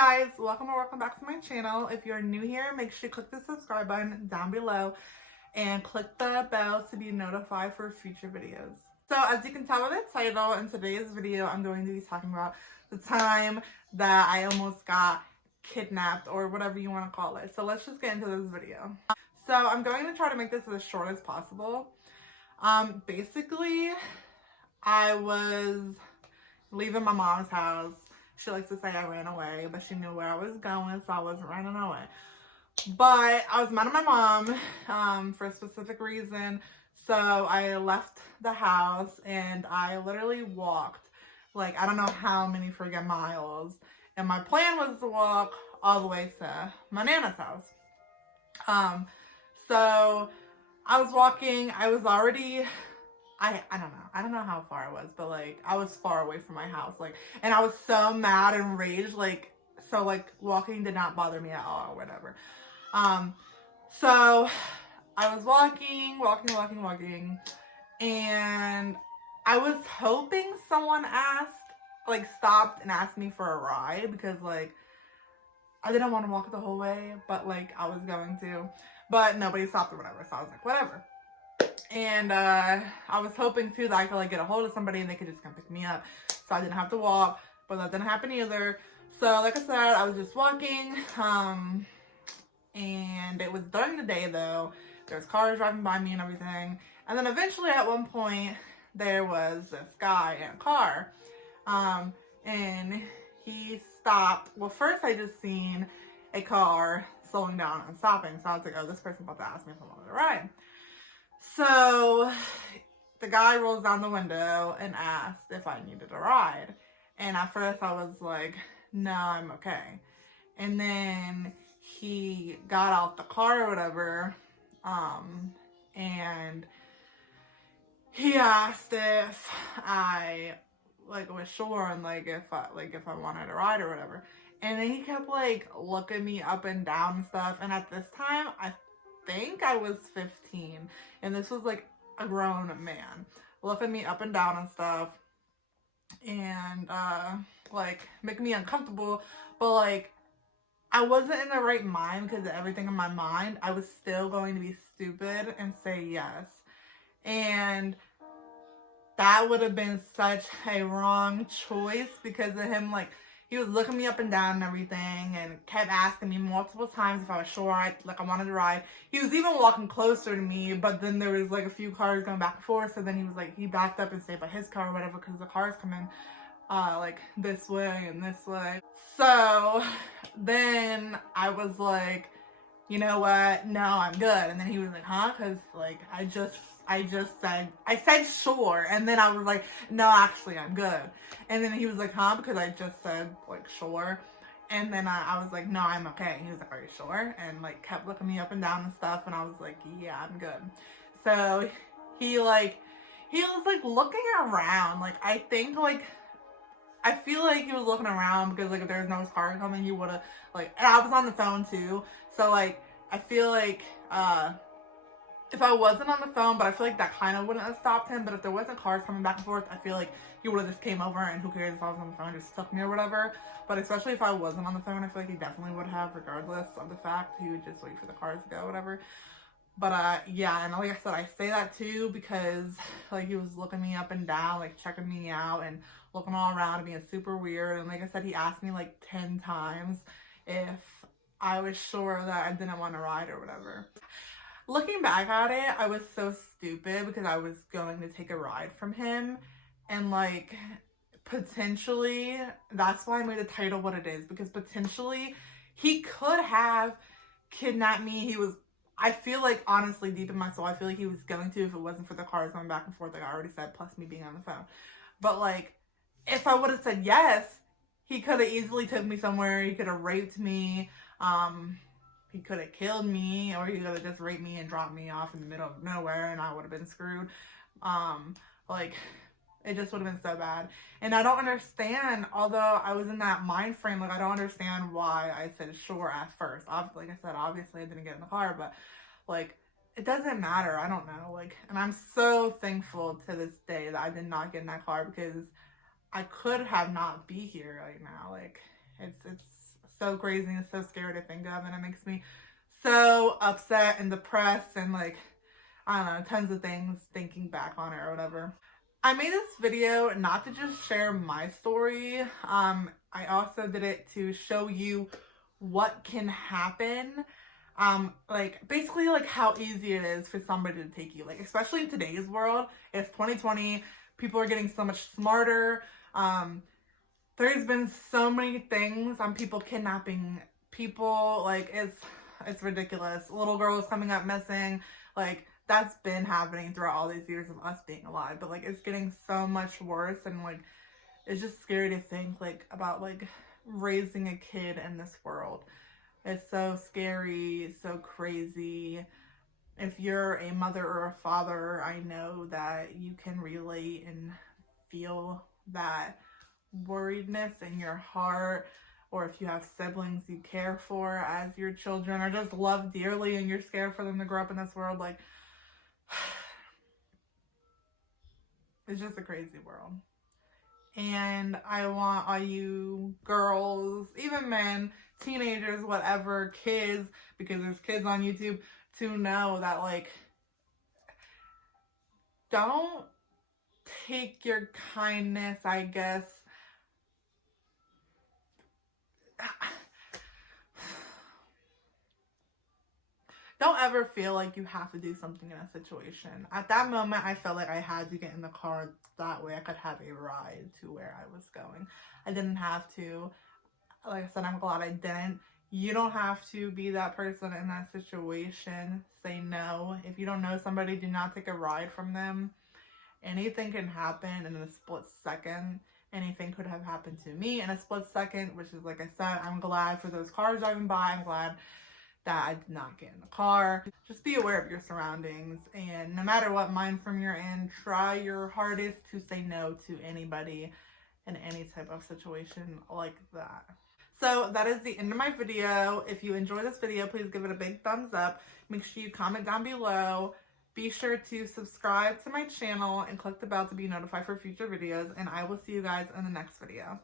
guys, welcome or welcome back to my channel. If you're new here, make sure you click the subscribe button down below and click the bell to be notified for future videos. So as you can tell by the title, in today's video I'm going to be talking about the time that I almost got kidnapped, or whatever you want to call it. So let's just get into this video. So I'm going to try to make this as short as possible. Basically, I was leaving my mom's house. She likes to say I ran away, but she knew where I was going, so I wasn't running away. But I was mad at my mom for a specific reason, so I left the house and I literally walked, like, I don't know how many friggin' miles. And my plan was to walk all the way to my Nana's house. So I was walking, I was already... I don't know how far I was, but like I was far away from my house, like, and I was so mad and raged, like, so like walking did not bother me at all or whatever. So I was walking, and I was hoping someone stopped and asked me for a ride, because like I didn't want to walk the whole way, but like I was going to, but nobody stopped or whatever, so I was like, whatever. And I was hoping too that I could like get a hold of somebody and they could just come pick me up, so I didn't have to walk, but that didn't happen either. So like I said, I was just walking, and it was during the day though. There's cars driving by me and everything, and then eventually at one point there was this guy in a car, and he stopped. Well, first I just seen a car slowing down and stopping, so I was like, oh, this person's about to ask me if I wanted a ride. So the guy rolls down the window and asked if I needed a ride. And at first I was like, no, I'm okay. And then he got out the car or whatever, and he asked if I like was sure and like if I wanted a ride or whatever. And then he kept like looking me up and down and stuff. And at this time, I think I was 15, and this was like a grown man looking me up and down and stuff, and like making me uncomfortable. But like I wasn't in the right mind, because of everything in my mind, I was still going to be stupid and say yes. And that would have been such a wrong choice, because of him. Like, he was looking me up and down and everything, and kept asking me multiple times if I was sure I wanted to ride. He was even walking closer to me, but then there was like a few cars going back and forth, so then he was like, he backed up and stayed by his car or whatever, because the cars come in like this way and this way. So then I was like, you know what, no, I'm good. And then he was like, huh? Because like I said sure, and then I was like, no, actually I'm good. And then he was like, huh? Because I just said like sure. And then I was like, no, I'm okay. And he was like, are you sure? And like kept looking me up and down and stuff, and I was like, yeah, I'm good. So he was like looking around, like I feel like he was looking around, because like if there was no car coming, he would have like, and I was on the phone too, so like I feel like if I wasn't on the phone, but I feel like that kind of wouldn't have stopped him. But if there wasn't cars coming back and forth, I feel like he would have just came over, and who cares if I was on the phone, just took me or whatever. But especially if I wasn't on the phone, I feel like he definitely would have, regardless of the fact. He would just wait for the cars to go, whatever. But yeah, and like I said, I say that too because like he was looking me up and down, like checking me out and looking all around and being super weird. And like I said, he asked me like 10 times if I was sure that I didn't want to ride or whatever. Looking back at it, I was so stupid, because I was going to take a ride from him, and like potentially, that's why I made the title what it is, because potentially he could have kidnapped me. I feel like, honestly, deep in my soul, I feel like he was going to, if it wasn't for the cars going back and forth, like I already said, plus me being on the phone. But like, if I would have said yes, he could have easily took me somewhere. He could have raped me. He could have killed me, or he could have just raped me and dropped me off in the middle of nowhere, and I would have been screwed. Like, it just would have been so bad. And I don't understand, although I was in that mind frame, like, I don't understand why I said sure at first. Like I said, obviously I didn't get in the car, but, like, it doesn't matter. I don't know. Like, and I'm so thankful to this day that I did not get in that car, because I could have not be here right now. Like, it's so crazy and so scary to think of, and it makes me so upset and depressed and like, I don't know, tons of things thinking back on it or whatever. I made this video not to just share my story. I also did it to show you what can happen. Like basically like how easy it is for somebody to take you. Like especially in today's world, it's 2020. People are getting so much smarter. There's been so many things on people kidnapping people. Like it's ridiculous. Little girls coming up missing. Like that's been happening throughout all these years of us being alive, but like it's getting so much worse, and like it's just scary to think like about like raising a kid in this world. It's so scary, so crazy. If you're a mother or a father, I know that you can relate and feel that worriedness in your heart, or if you have siblings you care for as your children or just love dearly and you're scared for them to grow up in this world, like it's just a crazy world. And I want all you girls, even men, teenagers, whatever, kids, because there's kids on YouTube, to know that like don't take your kindness, I guess, don't ever feel like you have to do something in a situation. At that moment, I felt like I had to get in the car. That way I could have a ride to where I was going. I didn't have to. Like I said, I'm glad I didn't. You don't have to be that person in that situation. Say no. If you don't know somebody, do not take a ride from them. Anything can happen in a split second. Anything could have happened to me in a split second, which is, like I said, I'm glad for those cars driving by. I'm glad that I did not get in the car. Just be aware of your surroundings, and no matter what mind frame you're in, try your hardest to say no to anybody in any type of situation like that. So that is the end of my video. If you enjoyed this video, please give it a big thumbs up. Make sure you comment down below. Be sure to subscribe to my channel and click the bell to be notified for future videos, and I will see you guys in the next video.